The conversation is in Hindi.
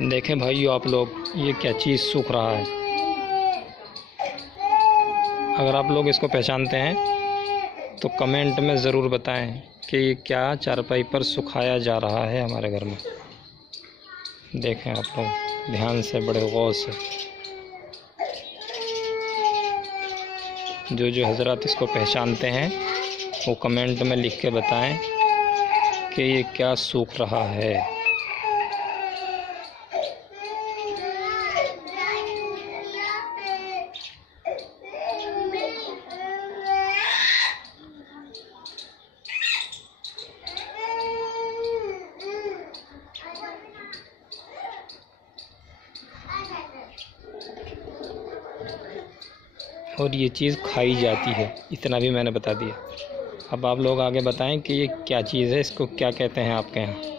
देखें भाइयों आप लोग, ये क्या चीज़ सूख रहा है। अगर आप लोग इसको पहचानते हैं तो कमेंट में ज़रूर बताएं कि ये क्या चारपाई पर सुखाया जा रहा है हमारे घर में। देखें आप लोग ध्यान से, बड़े गौर से। जो हजरात इसको पहचानते हैं वो कमेंट में लिख के बताएं कि ये क्या सूख रहा है। और ये चीज़ खाई जाती है, इतना भी मैंने बता दिया। अब आप लोग आगे बताएं कि ये क्या चीज़ है, इसको क्या कहते हैं आपके यहाँ।